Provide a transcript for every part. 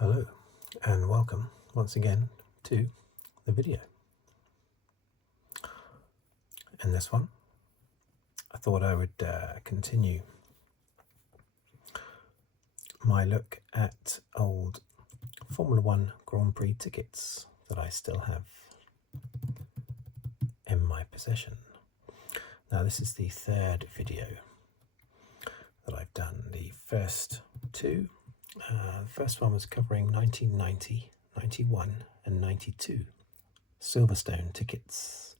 Hello and welcome once again to the video. In this one I thought I would continue my look at old Formula One Grand Prix tickets that I still have in my possession. Now this is the third video that I've done. The first two, the first one was covering 1990, 91 and 92 Silverstone tickets.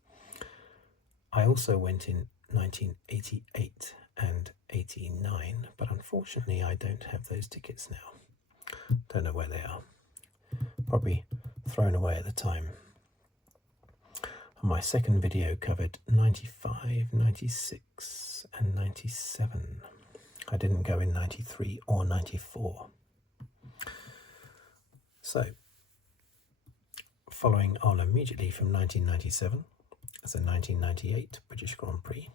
I also went in 1988 and 89, but unfortunately I don't have those tickets now. Don't know where they are. Probably thrown away at the time. My second video covered 95, 96 and 97. I didn't go in 93 or 94. So, following on immediately from 1997, is the 1998 British Grand Prix,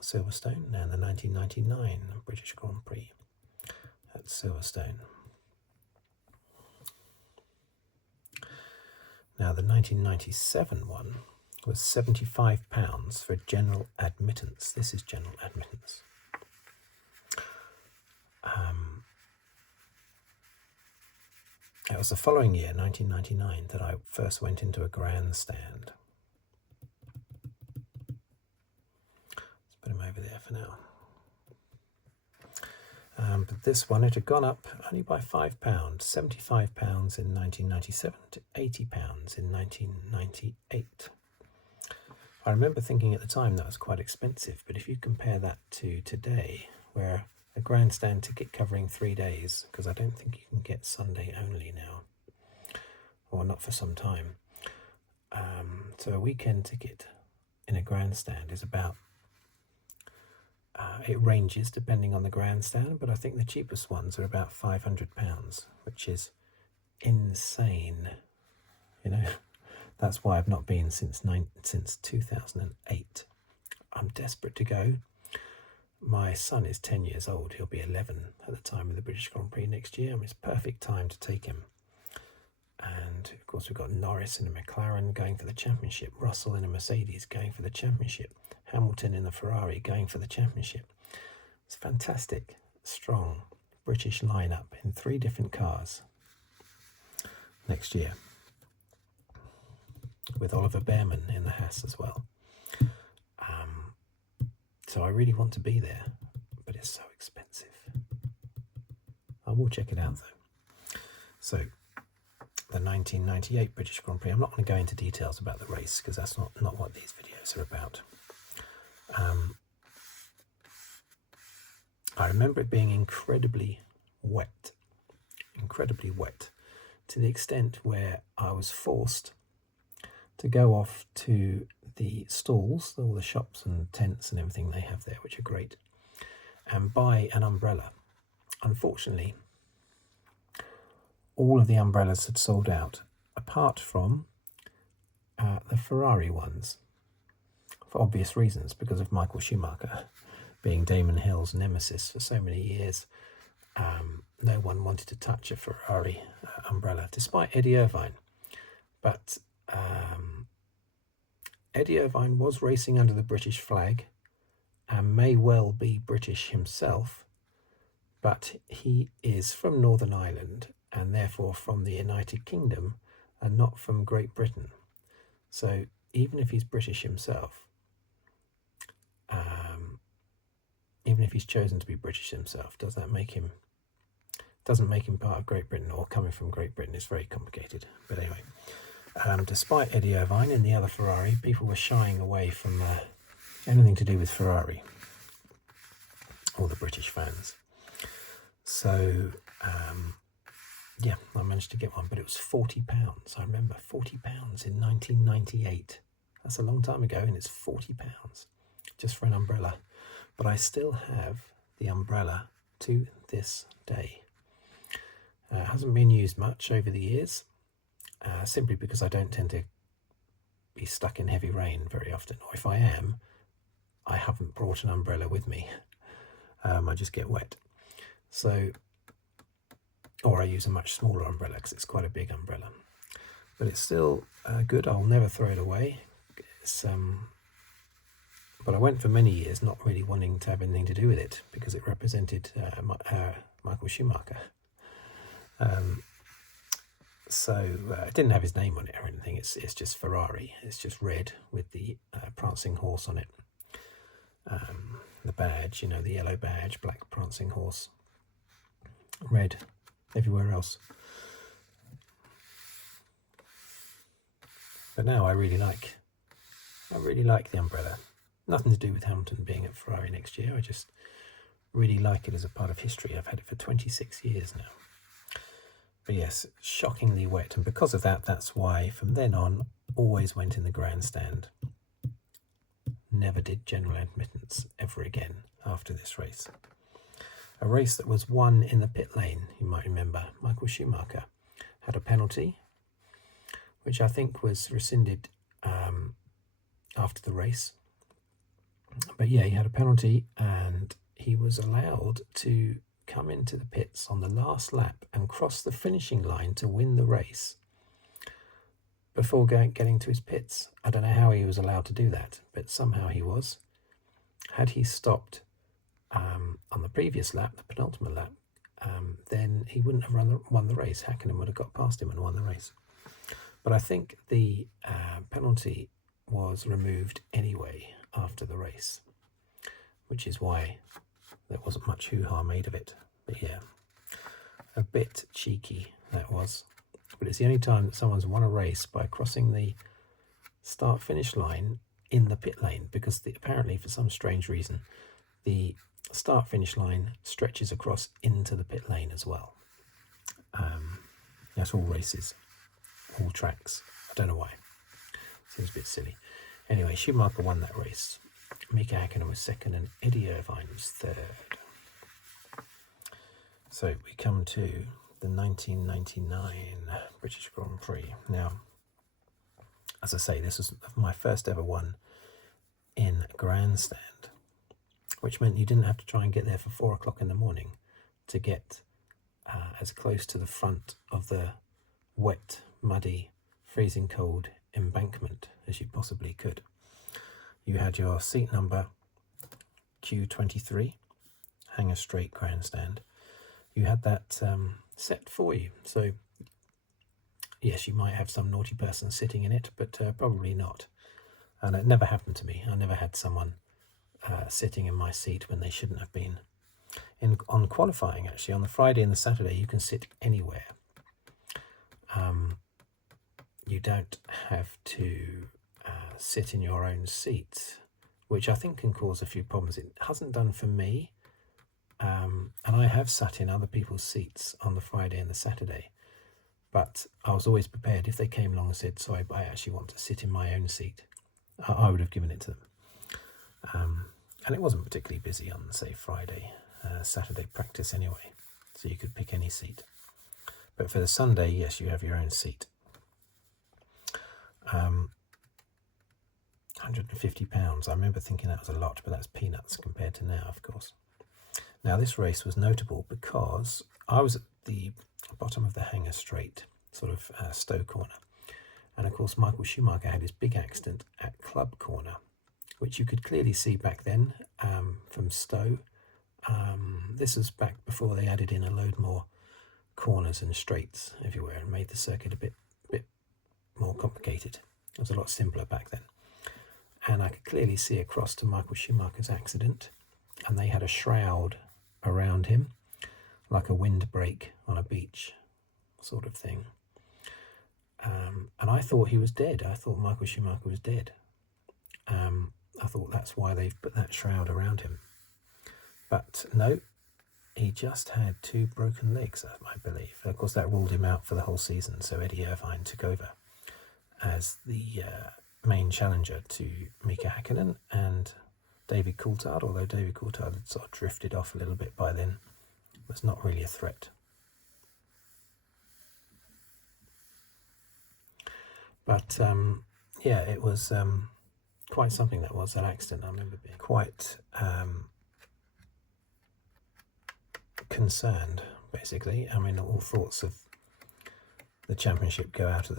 Silverstone, and the 1999 British Grand Prix at Silverstone. Now the 1997 one was £75 for general admittance. This is general admittance. It was the following year, 1999, that I first went into a grandstand. Let's put him over there for now. But this one, it had gone up only by £5, £75 in 1997 to £80 in 1998. I remember thinking at the time that was quite expensive, but if you compare that to today, where a grandstand ticket covering 3 days, because I don't think you can get Sunday only now, or not for some time. So a weekend ticket in a grandstand is about, it ranges depending on the grandstand, but I think the cheapest ones are about £500, which is insane. You know, that's why I've not been since 2008. I'm desperate to go. My son is 10 years old. He'll be 11 at the time of the British Grand Prix next year. It's perfect time to take him. And of course we've got Norris in a McLaren going for the championship, Russell in a Mercedes going for the championship, Hamilton in the Ferrari going for the championship. It's a fantastic, strong British lineup in 3 different cars next year, with Oliver Behrman in the Haas as well. So I really want to be there, but it's so expensive. I will check it out though. So the 1998 British Grand Prix, I'm not going to go into details about the race because that's not what these videos are about. I remember it being incredibly wet, to the extent where I was forced to go off to the stalls, all the shops and tents and everything they have there, which are great, and buy an umbrella. Unfortunately, all of the umbrellas had sold out, apart from the Ferrari ones, for obvious reasons, because of Michael Schumacher being Damon Hill's nemesis for so many years. No one wanted to touch a Ferrari umbrella, despite Eddie Irvine. But Eddie Irvine was racing under the British flag and may well be British himself, but he is from Northern Ireland and therefore from the United Kingdom and not from Great Britain. So even if he's British himself, even if he's chosen to be British himself, doesn't make him part of Great Britain or coming from Great Britain. It's very complicated. But anyway, despite Eddie Irvine and the other Ferrari, people were shying away from anything to do with Ferrari, all the British fans. So, yeah, I managed to get one, but it was £40. I remember £40 in 1998. That's a long time ago, and it's £40 just for an umbrella. But I still have the umbrella to this day. It hasn't been used much over the years. Simply because I don't tend to be stuck in heavy rain very often, or if I am, I haven't brought an umbrella with me. I just get wet. So or I use a much smaller umbrella because it's quite a big umbrella. But it's still good. I'll never throw it away. But I went for many years not really wanting to have anything to do with it because it represented Michael Schumacher. So it didn't have his name on it or anything. It's just Ferrari. It's just red with the prancing horse on it. The badge, you know, the yellow badge, black prancing horse, red everywhere else. But now I really like the umbrella. Nothing to do with Hamilton being at Ferrari next year. I just really like it as a part of history. I've had it for 26 years now. But yes, shockingly wet. And because of that, that's why from then on, always went in the grandstand. Never did general admittance ever again after this race. A race that was won in the pit lane, you might remember. Michael Schumacher had a penalty, which I think was rescinded after the race. But yeah, he had a penalty and he was allowed to come into the pits on the last lap and cross the finishing line to win the race before getting to his pits. I don't know how he was allowed to do that, but somehow he was. Had he stopped on the previous lap, the penultimate lap, then he wouldn't have won the race. Häkkinen would have got past him and won the race. But I think the penalty was removed anyway after the race, which is why there wasn't much hoo-ha made of it. But yeah, a bit cheeky that was. But it's the only time that someone's won a race by crossing the start-finish line in the pit lane, because apparently for some strange reason the start-finish line stretches across into the pit lane as well. That's all races, all tracks. I don't know why. Seems a bit silly. Anyway, Schumacher won that race. Mika Häkkinen was second and Eddie Irvine was third. So we come to the 1999 British Grand Prix. Now, as I say, this was my first ever one in grandstand, which meant you didn't have to try and get there for 4 o'clock in the morning to get as close to the front of the wet, muddy, freezing cold embankment as you possibly could. You had your seat number Q23, hanger straight grandstand. You had that set for you. So yes, you might have some naughty person sitting in it, but probably not. And it never happened to me. I never had someone sitting in my seat when they shouldn't have been. On qualifying, actually, on the Friday and the Saturday, you can sit anywhere. You don't have to sit in your own seat, which I think can cause a few problems. It hasn't done for me, and I have sat in other people's seats on the Friday and the Saturday, but I was always prepared. If they came along and said, sorry, but I actually want to sit in my own seat, I would have given it to them. And it wasn't particularly busy on, say, Friday, Saturday practice anyway, so you could pick any seat. But for the Sunday, yes, you have your own seat. £150. I remember thinking that was a lot, but that's peanuts compared to now, of course. Now, this race was notable because I was at the bottom of the hanger straight, sort of Stowe corner. And of course, Michael Schumacher had his big accident at Club corner, which you could clearly see back then from Stowe. This was back before they added in a load more corners and straights everywhere and made the circuit a bit more complicated. It was a lot simpler back then. And I could clearly see across to Michael Schumacher's accident, and they had a shroud around him, like a windbreak on a beach sort of thing. And I thought he was dead. I thought Michael Schumacher was dead. I thought that's why they've put that shroud around him. But no, he just had 2 broken legs, I believe. Of course, that ruled him out for the whole season, so Eddie Irvine took over as the main challenger to Mika Häkkinen and David Coulthard, although David Coulthard had sort of drifted off a little bit by then, was not really a threat. But yeah, it was quite something that was, that accident. I remember being quite concerned, basically. I mean, all thoughts of the championship go out of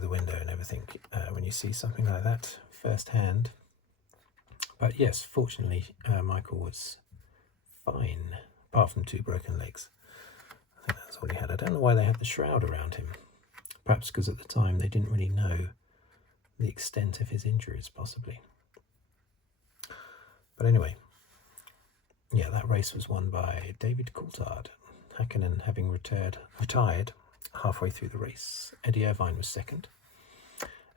the window and everything when you see something like that firsthand. But yes, fortunately, Michael was fine, apart from 2 broken legs. I think that's all he had. I don't know why they had the shroud around him. Perhaps because at the time they didn't really know the extent of his injuries, possibly. But anyway, yeah, that race was won by David Coulthard. Häkkinen having retired halfway through the race. Eddie Irvine was second.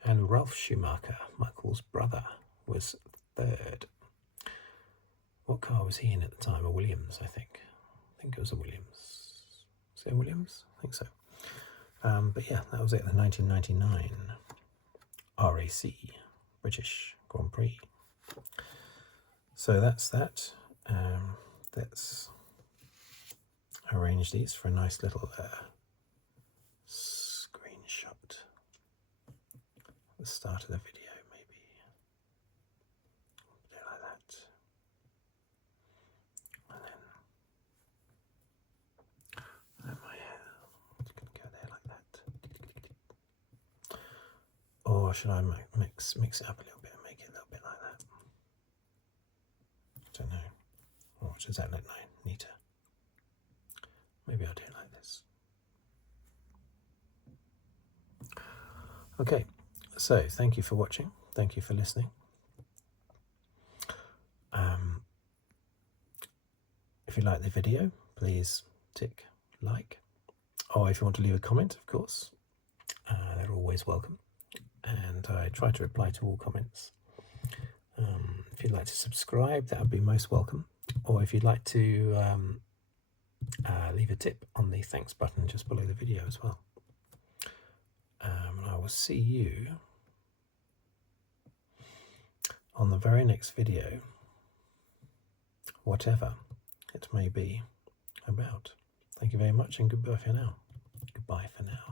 And Ralf Schumacher, Michael's brother, was third. What car was he in at the time? A Williams, I think. I think it was a Williams. Was it a Williams? I think so. But yeah, that was it, the 1999 RAC, British Grand Prix. So that's that. Let's arrange these for a nice little screenshot at the start of the video, maybe. Do it like that. And then my hair, it's going to go there like that. Or should I mix it up a little bit and make it a little bit like that? I don't know. Or does that look neater? Maybe I'll do it like this. Okay, so thank you for watching. Thank you for listening. If you like the video, please tick like. Or if you want to leave a comment, of course, they're always welcome. And I try to reply to all comments. If you'd like to subscribe, that would be most welcome. Or if you'd like to leave a tip on the thanks button just below the video as well. I will see you on the very next video, whatever it may be about. Thank you very much and goodbye for now. Goodbye for now.